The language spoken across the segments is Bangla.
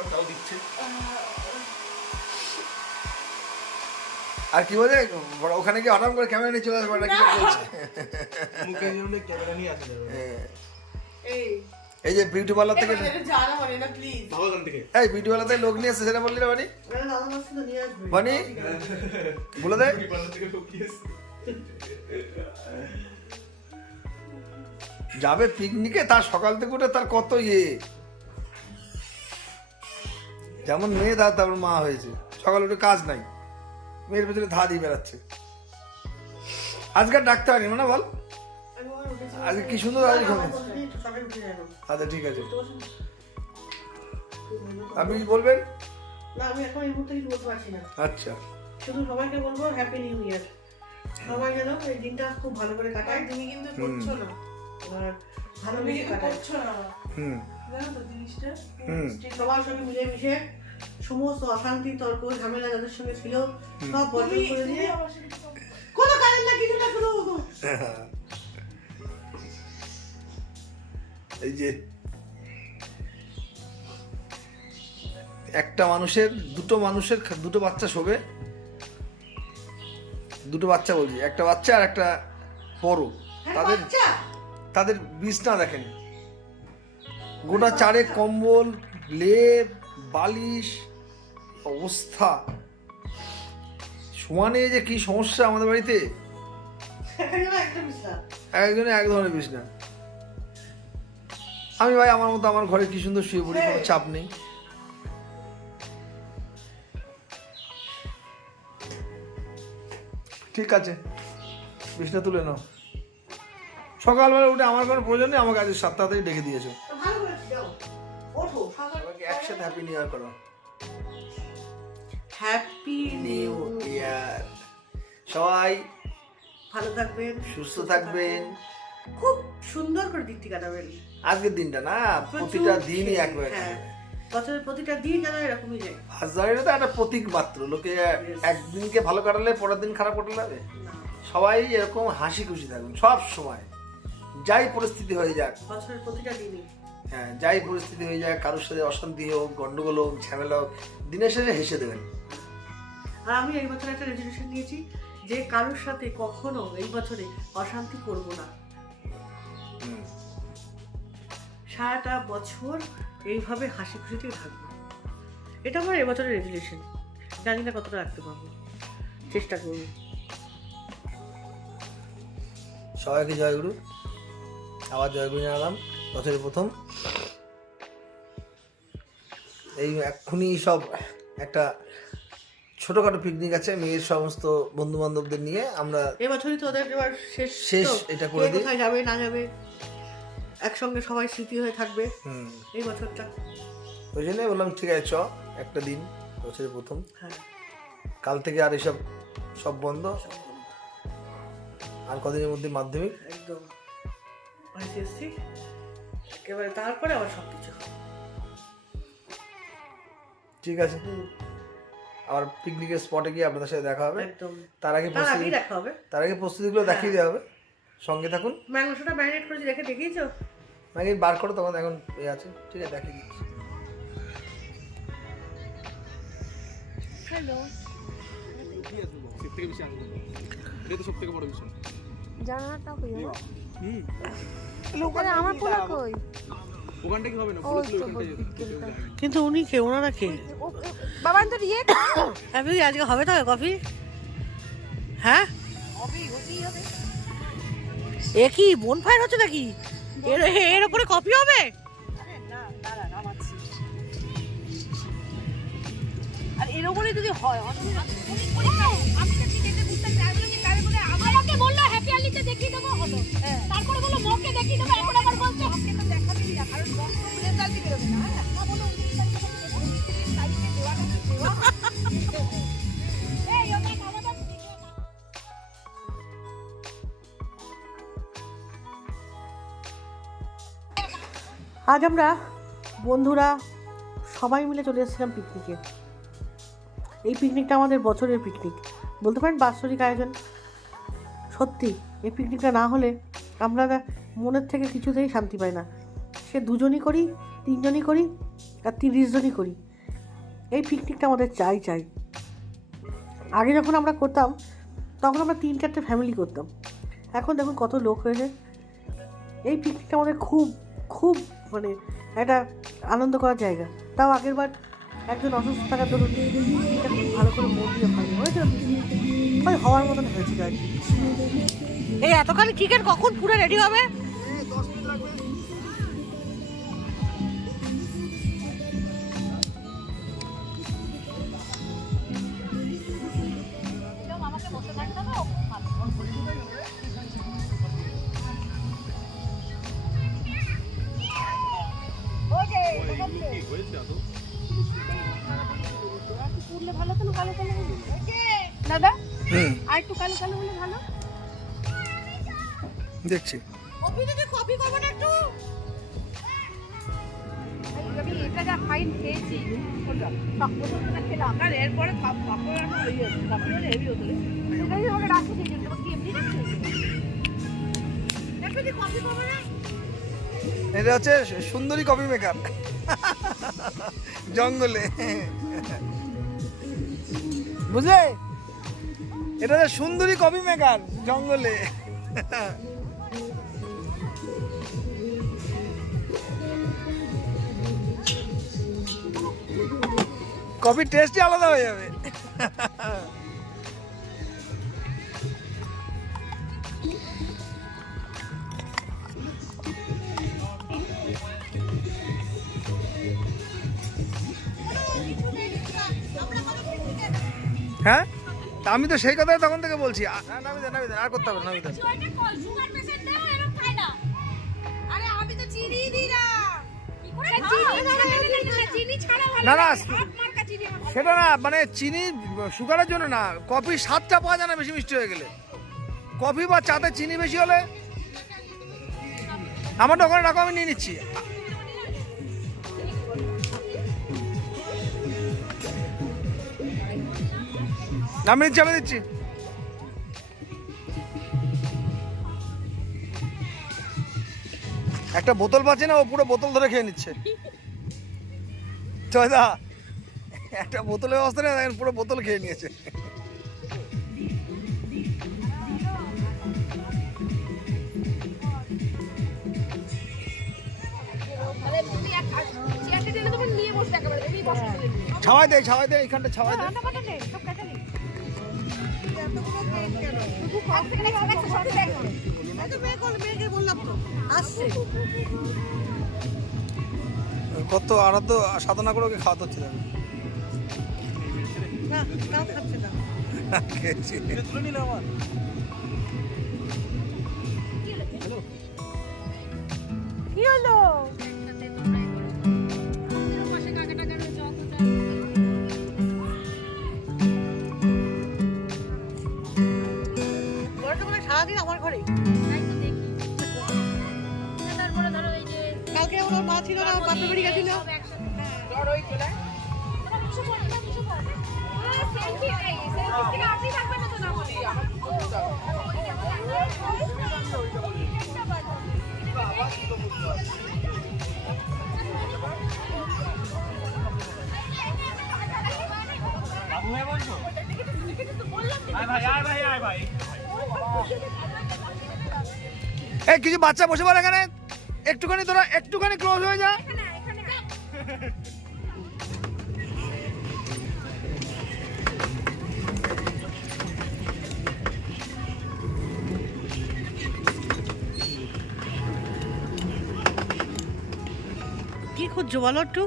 পরিবার তাও দিচ্ছে। আর কি বলে ওখানে গিয়ে হঠাৎ করে ক্যামেরা নিয়ে চলে আসবে না, কি বলছে মুখের জন্য ক্যামেরা নিয়ে আসে এই যে বিউটি পার্লার থেকে ভগবান থেকে এই বিউটি পার্লার থেকে লোক নিয়ে এসে সেটা বললি না বানি বানি বলে দে পার্লার থেকে লোক নিয়ে এসে। যাবে পিকনিকে, তার সকাল থেকে উঠে তার কত যেমন মেয়ে তারপর মা হয়েছে, সকাল উঠে কাজ নাই, মেয়ের পেছনে ধা দিয়ে বেড়াচ্ছে। আজকে ডাকতে পারি না বল, আজকে কি সুন্দর আজকে ঘুম। আচ্ছা ঠিক আছে, আপনি বলবেন না, আমি এখন এই মুহূর্তে কিছু বলতে পারছি না। আচ্ছা, শুধু সবাইকে বলবো হ্যাপি নিউ ইয়ার। সবাই যেন এই দিনটা খুব ভালো করে কাটায়। তুমি কিন্তু করছো না, আর ভালো তুমি মিশে কিন্তু কাটায়। করছো না, হুম জানো তো জিনিসটা। সবার সঙ্গে মিলেমিশে সমস্ত অশান্তি তর্ক ঝামেলা যাদের সঙ্গে ছিল সব বর্জন করে দিয়ে কোনো কারণ না কিছু না শুধু এই যে একটা মানুষের দুটো বাচ্চা শোবে, দুটো বাচ্চা বলছি, একটা বাচ্চা আর একটা বড়, তাদের বিছনা দেখেন, গোটা চারে কম্বল, লেপ, বালিশ, অবস্থা সমানে যে কি সমস্যা আমাদের বাড়িতে, একটা বিশাল একজনে এক ধরনের বিছনা। আমি ভাই আমার মতো আমার ঘরে কি সুন্দর শুয়ে পড়ি, কোনো চাপ নেই। ঠিক আছে, বিছনা তুলে নাও। সকালবেলা উঠে আমার কোনো প্রয়োজন নেই, আমাকে আজ 7 তাড়াতাড়ি ডেকে দিয়েছো। ভালো করেছি, যাও ওঠো সকাল সবাইকে একসাথে হ্যাপি নিউ ইয়ার করো। হ্যাপি নিউ ইয়ার, সবাই ভালো থাকবেন, সুস্থ থাকবেন, খুব সুন্দর করে দিনটি কাটাবেন। আজকের দিনটা না, প্রতিটা দিনই একবার। হ্যাঁ, বছরের প্রতিটা দিন যেন এরকমই যায়। হাজারিটা তো একটা প্রতীক মাত্র, লোকে একদিনকে ভালো কাটালে পরের দিন খারাপ কাটালে হবে। না, সবাই এরকম হাসি খুশি থাকুন সব সময়, যাই পরিস্থিতি হয়ে যাক। বছরের প্রতিটা দিনই হ্যাঁ, যাই পরিস্থিতি হয়ে যাক, কারোর সাথে অশান্তি হোক, গন্ডগোল হোক, ঝামেলা হোক, দিনের শেষে হেসে দেবেন। আর আমি এই বছর একটা রেজলিউশন নিয়েছি যে কারোর সাথে কখনো এই বছরে অশান্তি করব না। সারাটা বছর এইভাবে হাসি খুশিতেই থাকবো, এটা আমার এবছরের রেজলিউশন। জানি না কতটা রাখতে পারবো, চেষ্টা করবো। সবাইকে জয়গুরু, আবার জয়গুরু জানালাম। বছরের প্রথম এই এক্ষুনি সব একটা ছোটখাটো পিকনিক আছে মেয়ের সমস্ত বন্ধু বান্ধবদের নিয়ে, আমরা এবছরই তো ওদের এবার শেষ তো, এটা করে কে দিই। কোথায় যাবে না যাবে একসঙ্গে সবাই স্মৃতি হয়ে থাকবে এই বছরটা। ওই জন্যই বললাম ঠিক আছে চ একটা দিন, বছরের প্রথম। হ্যাঁ, কাল থেকে আর এসব সব বন্ধ, আর কদিনের মধ্যে মাধ্যমিক। একদম এসেছি একেবারে, তারপরে আবার সব কিছু ঠিক আছে, আবার পিকনিকের স্পটে গিয়ে আপনাদের সাথে দেখা হবে। একদম তার আগে তার আগেই দেখা হবে। তার আগে প্রস্তুতিগুলো দেখিয়ে দেওয়া হবে, সঙ্গে থাকুন। মাংসটা ম্যারিনেট করেছি, রেখে দেখিয়েছো ম্যাগি বার করো, তখন এখন এ আছে, ঠিক আছে দেখিয়ে দিচ্ছি। হ্যালো, সব থেকে বেশি আনন্দ, এটা তো সব থেকে বড় বিষয়। জানাটা কই হলো? হুম, আমার পোলা কই? ওখানটা কি হবে না, ওই তো ওখানটা যেতে। কিন্তু উনি কে, ওনারা কে? বাবা তো ইয়ে হ্যাপি আজকে হবে তো কফি? হ্যাঁ, এ কি বোন ফায়ার হচ্ছে নাকি? এর উপরে কফি হবে? আর এর উপরে যদি হয় আমাকে বললো হ্যাপি আলিতে দেখিয়ে দেবো, হলো তারপরে বললো মকে দেখিয়ে দেবো, এখন আবার বলছে মকে তো দেখাবি না, কারণ মক তো রেজাল্ট দিতে হবে না। না বলো 29 তারিখে দেওয়াটা কি দেওয়া এই ওটা খাওয়াটা আজ আমরা বন্ধুরা সবাই মিলে চলে এসেছিলাম পিকনিকে। এই পিকনিকটা আমাদের বছরের পিকনিক, বলতে পারেন বাৎসরিক আয়োজন। সত্যি এই পিকনিকটা না হলে আমরা মনের থেকে কিছুতেই শান্তি পাই না। সে 2 জনই করি, 3 জনই করি আর 30 জনই করি, এই পিকনিকটা আমাদের চাই। আগে যখন আমরা করতাম তখন আমরা 3-4টে ফ্যামিলি করতাম, এখন দেখুন কত লোক হয়েছে। এই পিকনিকটা আমাদের খুব খুব মানে একটা আনন্দ করার জায়গা। তাও আগের বার একজন অসুস্থ থাকার দরুন এটা খুব ভালো করে মন দিয়ে হয়নি, হয়েছে ওই হওয়ার মতন হয়েছিল আর কি। এই এতখানি চিকেন কখন পুরো রেডি হবে? আমাকে বসে থাকতে হবে। পুরলে ভালো তো, কালো কালো দাদা আর একটু কালো কালো হলে ভালো। দেখছি কফি দিদি, কফি করবো না একটু? আমি এটা যা ফাইন খেয়েছি ওটা খেলাম, আর এরপরে পাপড় হেভি হতো রে। সেটাই ওকে রাখতে দিই, তোমাকে কি এমনি রাখতে একটু দি কফি করবো না? এটা হচ্ছে সুন্দরী কফি মেকার জঙ্গলে, বুঝলে? এটা হচ্ছে সুন্দরী কফি মেকার জঙ্গলে। কফির টেস্টই আলাদা হয়ে যাবে। হ্যাঁ, তা আমি তো সেই কথাই তখন থেকে বলছি। নামি দেন আর করতে হবে, নামি দেন। সুগার পেশেন্ট দাও, এরকম খায় না। আরে আমি তো চিনি দিই না। কি করে চিনি ছাড়া ভালো না না, সব মার্কা চিনি আমার। সেটা না, মানে চিনি সুগারের জন্য না, কফির স্বাদটা পাওয়া যায় না বেশি মিষ্টি হয়ে গেলে। কফি বা চাতে চিনি বেশি হলে আমারটা ওখানে রাখো, আমি নিয়ে নিচ্ছি। আমি দিচ্ছি, আমি দিচ্ছি। একটা বোতল পাচ্ছি না, ও পুরো বোতল ধরে খেয়ে নিচ্ছে। জয়দা, একটা বোতলের ব্যবস্থা নেই, দেখেন পুরো বোতল খেয়ে নিয়েছে। তাহলে তুমি এক চেয়ারটা দিলে তুমি নিয়ে বসে একেবারে এই বসে ছাওয়াই দে, এইখানটা ছাওয়াই দে। রান্না করতে দে, সব কাটা নেই। এতগুলো প্লেট কেন? শুধু কফি খাবে, সব দেখ। এত মেয়েকে বললাম তো আসছে। কত আরাধ্য সাধনা করে ওকে খাওয়াতে হচ্ছে। না তাও খাচ্ছে না। খেয়েছি। তুলে নিলে আমার কি হলো? সারাদিন আমার ঘরে। কালকে ওনার মা ছিল না, বাপের বাড়ি গেছিল। এই কিছু বাচ্চা বসে পড়ে এখানে, একটুখানি তোরা একটুখানি ক্লোজ হয়ে যা। কি খুঁজছো বলো একটু?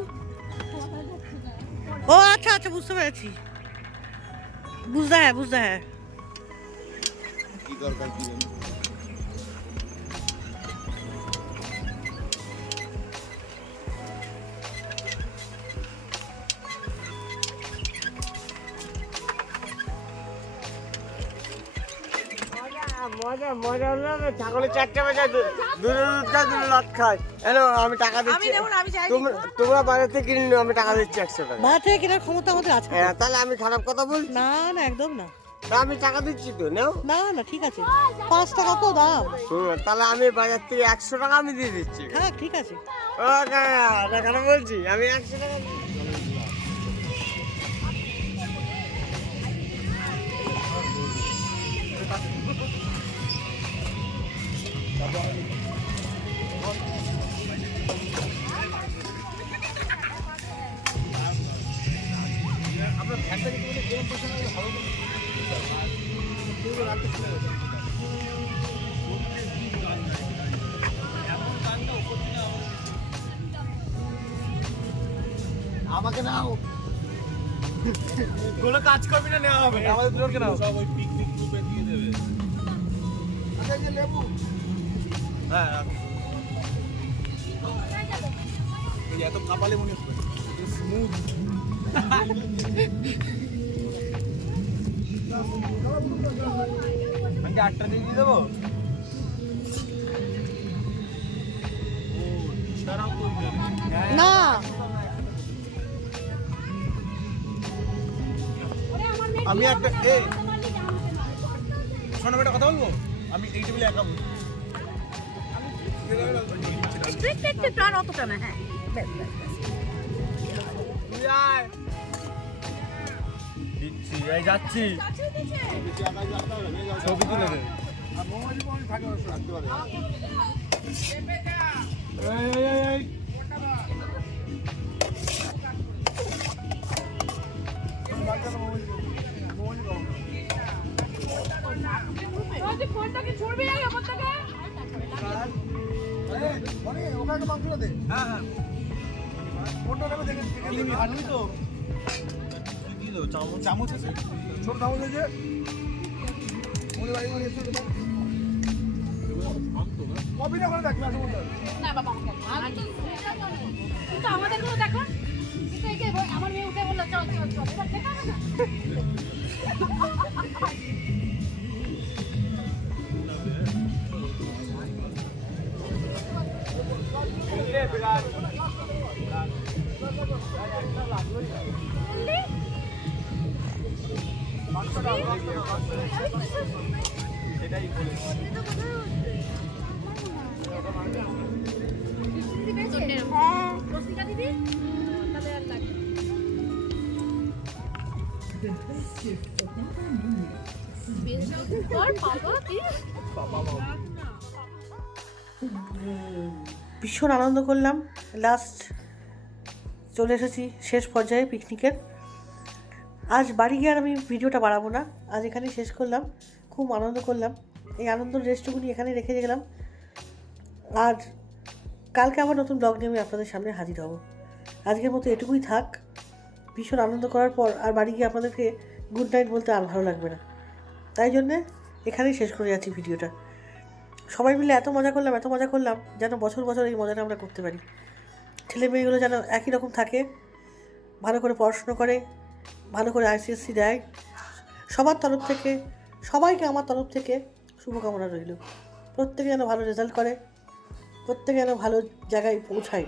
ও আচ্ছা আচ্ছা, বুঝতে পেরেছি। বুঝতে হ্যাঁ। কি দরকার কি মজা হলো না, ছাগলের 4টে বাজে দুটো লাত খায়। আমি টাকা দিচ্ছি, তোমরা বাইরে থেকে কিনে নিও, আমি টাকা দিচ্ছি 100 টাকা। বাইরে থেকে কেনার ক্ষমতা আমাদের আছে। হ্যাঁ, তাহলে আমি খারাপ কথা বলছি? না না, একদম না। তা আমি টাকা দিচ্ছি তো, নাও। না না, ঠিক আছে, 5 টাকা তো দাম। তাহলে আমি বাজার থেকে 100 টাকা আমি দিয়ে দিচ্ছি। হ্যাঁ ঠিক আছে। ও কাকা, খারাপ বলছি? আমি 100 টাকা ফ্যানটা যদি বলে গরম পয়সা না ভালো তো রাখতে ছিল আমাকে নাও কোনো কাজ করবি না নেওয়া হবে আমাদের দুজনকে নাও সব ওই পিকনিক গ্রুপে দিয়ে দেবে আচ্ছা যে লেবু হ্যাঁ এই এত কাপালে মনে হচ্ছে স্মুথ আমি 8টা দিয়ে দিয়ে দেবো না আমি একটা শোনো একটা কথা বলবো আমি এই টেবিলে একা বসবো একটু আর অতটা না হ্যাঁ দিচ্ছি এই যাচ্ছি ছবি তুলে দে ফোনটাকে ছুড়বি আগে ওপর থেকে ওখানে মাংসটা দে হ্যাঁ হ্যাঁ ফোনটা নেবে দেখে হাঁটলি তো কি দিল চামচ চামচ আছে ছোট চামচ আছে ওদের বাড়ি নিয়ে এসে কপিটা করে দেখবে আসলে না বাবা কিন্তু আমাদের গুলো দেখো কিন্তু এই যে আমার মেয়ে উঠে বললো চল চল চল এটা ঠিক আছে না সেটাই বলেছি রশ্মিকা দিদি তাহলে আর লাগে ভীষণ আনন্দ করলাম। লাস্ট চলে এসেছি শেষ পর্যায়ে পিকনিকের। আজ বাড়ি গিয়ে আর আমি ভিডিওটা বাড়াবো না, আজ এখানেই শেষ করলাম। খুব আনন্দ করলাম, এই আনন্দের রেস্টটুকুনি এখানে রেখে গেলাম। আর কালকে আবার নতুন ব্লগ নিয়ে আমি আপনাদের সামনে হাজির হব। আজকের মতো এটুকুই থাক। ভীষণ আনন্দ করার পর আর বাড়ি গিয়ে আপনাদেরকে গুড নাইট বলতে আর ভালো লাগবে না, তাই জন্যে এখানেই শেষ করে যাচ্ছি ভিডিওটা। সবাই মিলে এত মজা করলাম যেন বছর বছর এই মজাটা আমরা করতে পারি। ছেলে মেয়েগুলো যেন একই রকম থাকে, ভালো করে পড়াশুনো করে, ভালো করে ICSE দেয়। সবার তরফ থেকে সবাইকে আমার তরফ থেকে শুভকামনা রইল। প্রত্যেকে যেন ভালো রেজাল্ট করে, প্রত্যেকে যেন ভালো জায়গায় পৌঁছায়।